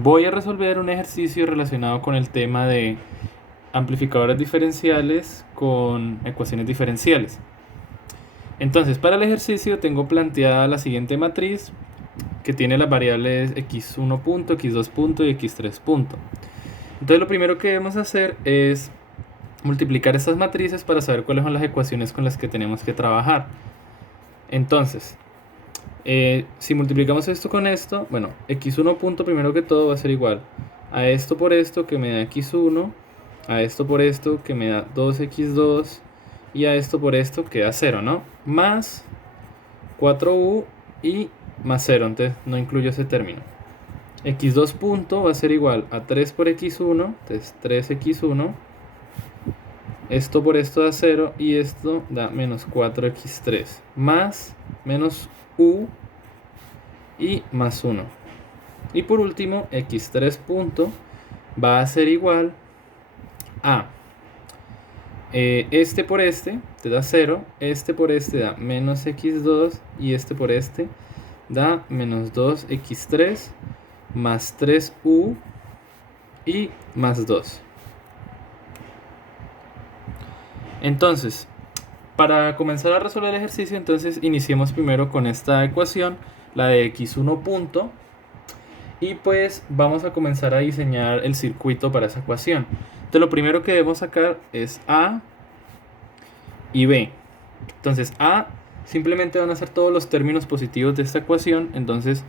Voy a resolver un ejercicio relacionado con el tema de amplificadores diferenciales con ecuaciones diferenciales. Entonces, para el ejercicio tengo planteada la siguiente matriz que tiene las variables x1 punto, x2 punto y x3 punto. Entonces, lo primero que debemos hacer es multiplicar estas matrices para saber cuáles son las ecuaciones con las que tenemos que trabajar. Entonces, si multiplicamos esto con esto, bueno, x1 punto primero que todo va a ser igual a esto por esto que me da x1, a esto por esto que me da 2x2 y a esto por esto que da 0, ¿no? Más 4u y más 0, entonces no incluyo ese término. x2 punto va a ser igual a 3 por x1, entonces 3x1, esto por esto da 0 y esto da menos 4x3, más menos u y más 1. Y por último, x3 punto va a ser igual a este por este te da 0, este por este da menos x2 y este por este da menos 2x3 más 3u y más 2. Entonces, para comenzar a resolver el ejercicio, entonces iniciemos primero con esta ecuación, la de x1 punto, y pues vamos a comenzar a diseñar el circuito para esa ecuación. Entonces lo primero que debemos sacar es A y B. Entonces A simplemente van a ser todos los términos positivos de esta ecuación, entonces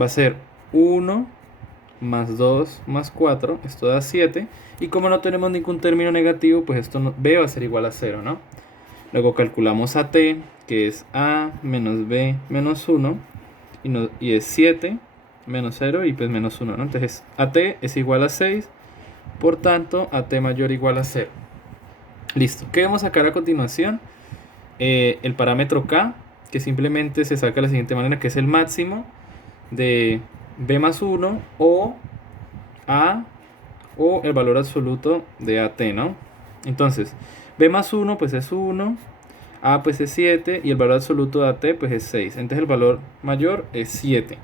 va a ser 1 más 2 más 4, esto da 7, y como no tenemos ningún término negativo, pues esto B va a ser igual a 0, ¿no? Luego calculamos AT, que es A menos B menos 1, y es 7 menos 0 y pues menos 1, ¿no? Entonces AT es igual a 6, por tanto AT mayor o igual a 0. Listo. ¿Qué vamos a sacar a continuación? El parámetro K, que simplemente se saca de la siguiente manera, que es el máximo de B más 1 o A o el valor absoluto de AT, ¿no? Entonces, B más 1 pues es 1, A pues es 7 y el valor absoluto de AT pues es 6. Entonces el valor mayor es 7.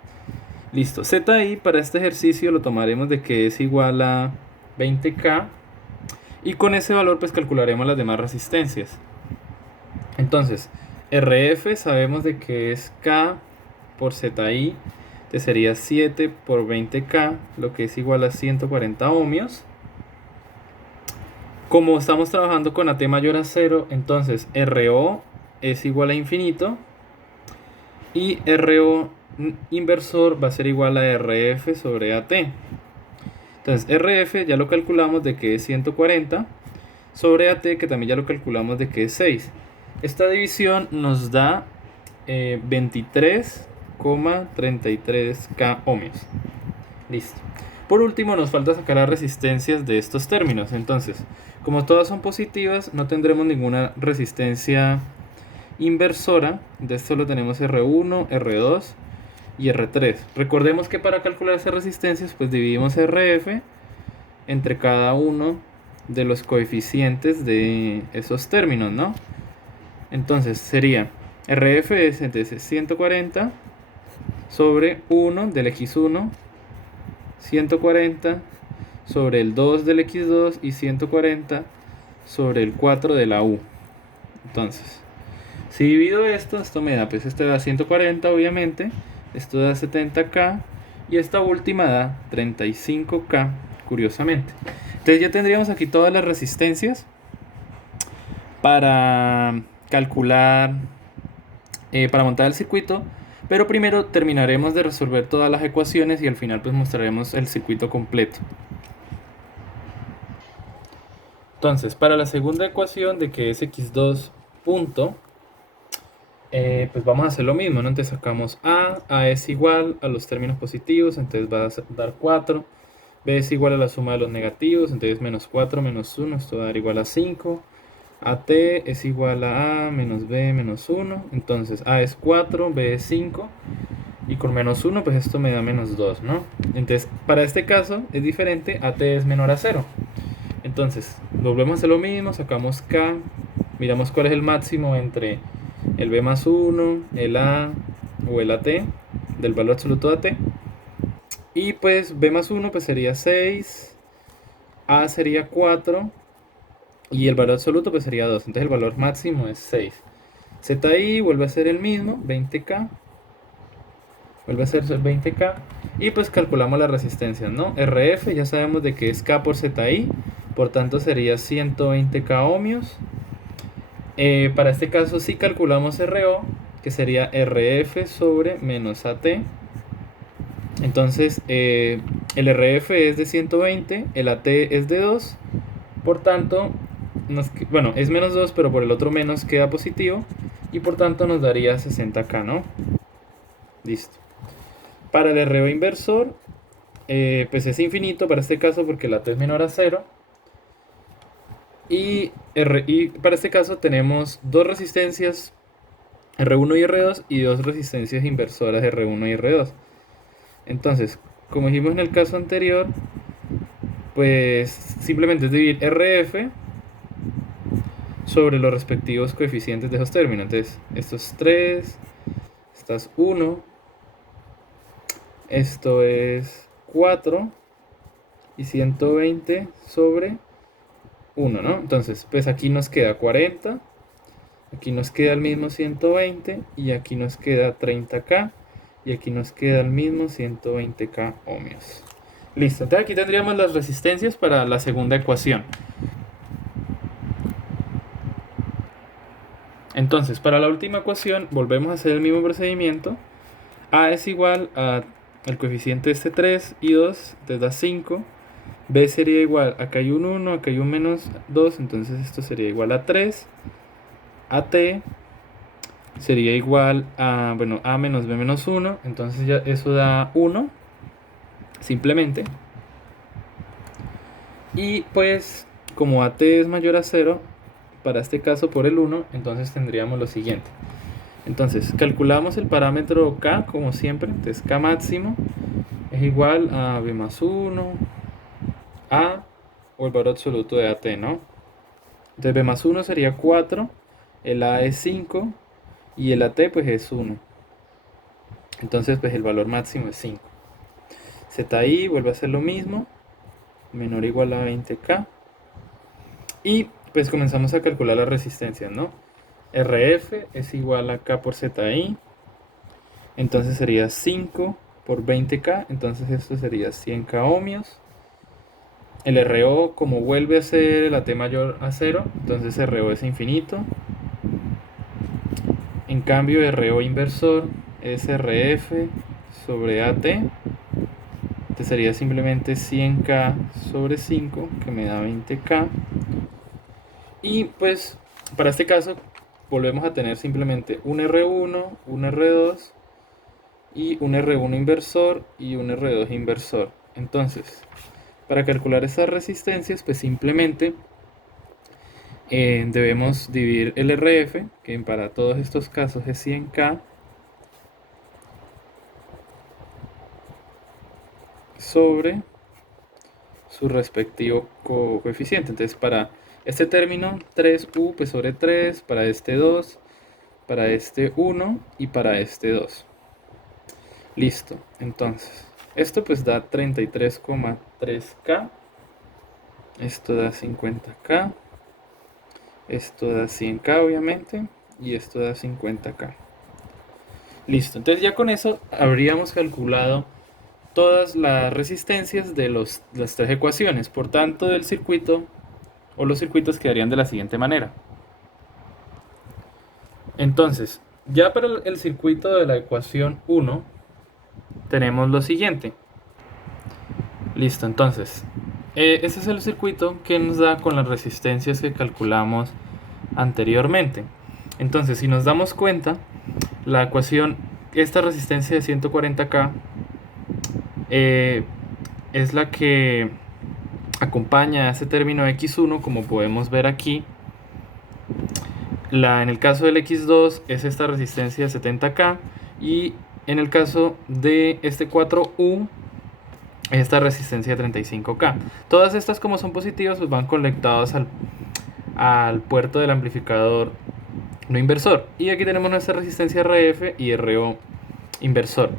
Listo. ZI para este ejercicio lo tomaremos de que es igual a 20K y con ese valor pues calcularemos las demás resistencias. Entonces, RF sabemos de que es K por ZI, que sería 7 por 20K, lo que es igual a 140 ohmios. Como estamos trabajando con AT mayor a 0, entonces RO es igual a infinito y RO inversor va a ser igual a RF sobre AT. Entonces RF ya lo calculamos de que es 140 sobre AT, que también ya lo calculamos de que es 6. Esta división nos da 23,33K ohmios. Listo. Por último nos falta sacar las resistencias de estos términos. Entonces, como todas son positivas, no tendremos ninguna resistencia inversora. De esto lo tenemos R1, R2 y R3. Recordemos que para calcular esas resistencias, pues dividimos RF entre cada uno de los coeficientes de esos términos, ¿no? Entonces sería RF es entonces 140 sobre 1 del X1, 140 sobre el 2 del X2 y 140 sobre el 4 de la U. Entonces, si divido esto me da, pues este da 140 obviamente, esto da 70K y esta última da 35K, curiosamente. Entonces ya tendríamos aquí todas las resistencias para calcular, para montar el circuito, pero primero terminaremos de resolver todas las ecuaciones y al final pues mostraremos el circuito completo. Entonces, para la segunda ecuación de que es x2 punto, pues vamos a hacer lo mismo, ¿no? Entonces sacamos A es igual a los términos positivos, entonces va a dar 4, B es igual a la suma de los negativos, entonces menos 4 menos 1, esto va a dar igual a 5, AT es igual a menos B menos 1, entonces A es 4, B es 5, y con menos 1 pues esto me da menos 2, ¿no? Entonces para este caso es diferente, AT es menor a 0. Entonces volvemos a hacer lo mismo, sacamos K, miramos cuál es el máximo entre el B más 1, el A o el AT, del valor absoluto de AT. Y pues B más 1 pues sería 6, A sería 4 y el valor absoluto pues sería 2. Entonces el valor máximo es 6. ZI vuelve a ser el mismo, 20K. Vuelve a ser 20K. Y pues calculamos las resistencias, ¿no? RF ya sabemos de que es K por ZI. Por tanto sería 120K ohmios. Para este caso sí calculamos RO, que sería RF sobre menos AT. Entonces el RF es de 120, el AT es de 2. Por tanto, bueno, es menos 2, pero por el otro menos queda positivo. Y por tanto nos daría 60K, ¿no? Listo. Para el RO inversor, pues es infinito para este caso porque la T es menor a 0. Y para este caso tenemos dos resistencias R1 y R2 y dos resistencias inversoras R1 y R2. Entonces, como dijimos en el caso anterior, pues simplemente es dividir RF sobre los respectivos coeficientes de esos términos. Entonces, esto es 3, esto es 1, esto es 4 y 120 sobre 1, ¿no? Entonces, pues aquí nos queda 40, aquí nos queda el mismo 120 y aquí nos queda 30K y aquí nos queda el mismo 120K ohmios. Listo, entonces aquí tendríamos las resistencias para la segunda ecuación. Entonces, para la última ecuación volvemos a hacer el mismo procedimiento. A es igual al coeficiente este 3 y 2, entonces da 5. B sería igual, acá hay un 1, acá hay un menos 2, entonces esto sería igual a 3. AT sería igual a, bueno, A menos B menos 1, entonces ya eso da 1, simplemente. Y pues, como AT es mayor a 0, para este caso por el 1, entonces tendríamos lo siguiente. Entonces, calculamos el parámetro K, como siempre, entonces K máximo es igual a B más 1, A, o el valor absoluto de AT, ¿no? Entonces B más 1 sería 4, el A es 5 y el AT pues es 1. Entonces pues el valor máximo es 5. ZI vuelve a ser lo mismo, menor o igual a 20K. Y pues comenzamos a calcular las resistencias, ¿no? RF es igual a K por ZI. Entonces sería 5 por 20K. Entonces esto sería 100K ohmios. El RO, como vuelve a ser la T mayor a 0, entonces RO es infinito. En cambio, RO inversor es RF sobre AT. Entonces sería simplemente 100K sobre 5, que me da 20K. Y pues, para este caso, volvemos a tener simplemente un R1, un R2 y un R1 inversor y un R2 inversor. Entonces, para calcular estas resistencias, pues simplemente debemos dividir el RF, que para todos estos casos es 100K, sobre su respectivo coeficiente. Entonces, para este término 3U, pues sobre 3, para este 2, para este 1 y para este 2. Listo, entonces, esto pues da 33,3K, esto da 50K, esto da 100K obviamente, y esto da 50K. Listo, entonces ya con eso habríamos calculado todas las resistencias de las tres ecuaciones. Por tanto, del circuito o los circuitos quedarían de la siguiente manera. Entonces, ya para el circuito de la ecuación 1 tenemos lo siguiente. Listo, entonces, este es el circuito que nos da con las resistencias que calculamos anteriormente. Entonces, si nos damos cuenta, la ecuación, esta resistencia de 140K es la que acompaña a este término X1, como podemos ver aquí. En el caso del X2 es esta resistencia de 70K y en el caso de este 4U esta resistencia de 35K. Todas estas, como son positivas, pues van conectadas al puerto del amplificador no inversor. Y aquí tenemos nuestra resistencia RF y RO inversor.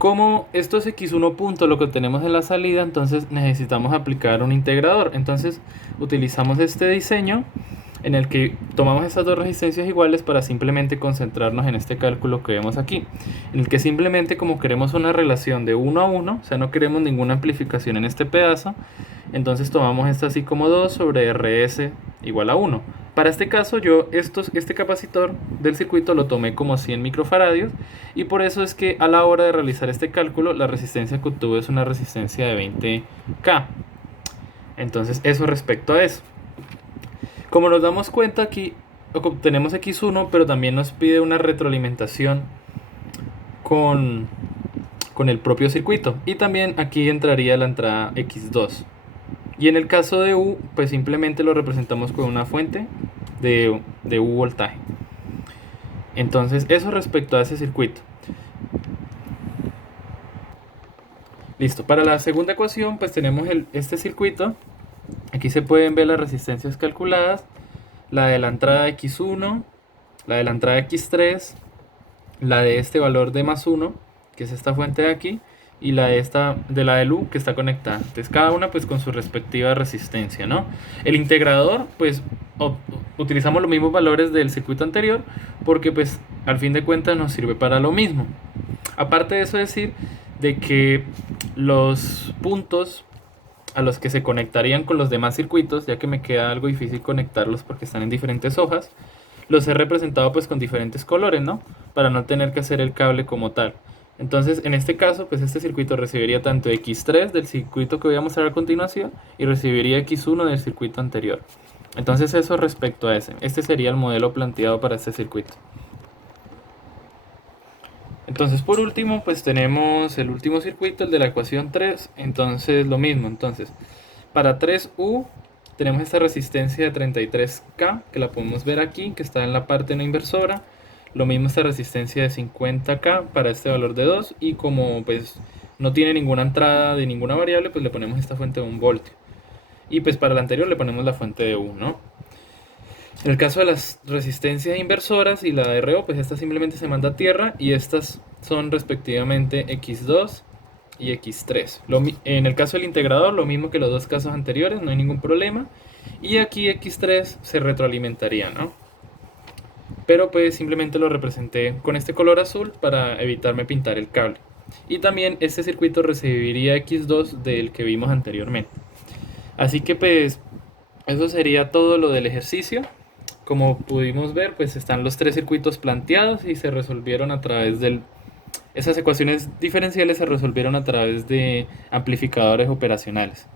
Como esto es x1 punto lo que tenemos en la salida, entonces necesitamos aplicar un integrador. Entonces utilizamos este diseño en el que tomamos estas dos resistencias iguales para simplemente concentrarnos en este cálculo que vemos aquí, en el que simplemente, como queremos una relación de 1 a 1, o sea, no queremos ninguna amplificación en este pedazo, entonces tomamos esto así como 2 sobre RS igual a 1. Para este caso yo este capacitor del circuito lo tomé como 100 microfaradios, y por eso es que a la hora de realizar este cálculo la resistencia que obtuve es una resistencia de 20K. Entonces eso respecto a eso. Como nos damos cuenta, aquí obtenemos x1, pero también nos pide una retroalimentación con el propio circuito. Y también aquí entraría la entrada x2. Y en el caso de U, pues simplemente lo representamos con una fuente de U voltaje. Entonces eso respecto a ese circuito. Listo, para la segunda ecuación pues tenemos este circuito. Aquí se pueden ver las resistencias calculadas, la de la entrada x1, la de la entrada x3, la de este valor de más 1, que es esta fuente de aquí, y la de la del U, que está conectada. Entonces cada una pues con su respectiva resistencia, ¿no? El integrador, pues utilizamos los mismos valores del circuito anterior, porque pues al fin de cuentas nos sirve para lo mismo. Aparte de eso, decir de que los puntos a los que se conectarían con los demás circuitos, ya que me queda algo difícil conectarlos porque están en diferentes hojas, los he representado pues con diferentes colores, ¿no? Para no tener que hacer el cable como tal. Entonces, en este caso, pues este circuito recibiría tanto X3 del circuito que voy a mostrar a continuación y recibiría X1 del circuito anterior. Entonces eso respecto a ese. Este sería el modelo planteado para este circuito. Entonces, por último, pues tenemos el último circuito, el de la ecuación 3. Entonces, lo mismo. Entonces, para 3U tenemos esta resistencia de 33K, que la podemos ver aquí, que está en la parte no inversora. Lo mismo esta resistencia de 50K para este valor de 2. Y como pues no tiene ninguna entrada de ninguna variable, pues le ponemos esta fuente de 1 voltio. Y pues para la anterior le ponemos la fuente de 1. En el caso de las resistencias inversoras y la de RO, pues esta simplemente se manda a tierra, y estas son respectivamente X2 y X3. En el caso del integrador, lo mismo que los dos casos anteriores, no hay ningún problema. Y aquí X3 se retroalimentaría, ¿no? Pero pues simplemente lo representé con este color azul para evitarme pintar el cable. Y también este circuito recibiría X2 del que vimos anteriormente. Así que pues eso sería todo lo del ejercicio. Como pudimos ver, pues están los tres circuitos planteados y se resolvieron a través esas ecuaciones diferenciales se resolvieron a través de amplificadores operacionales.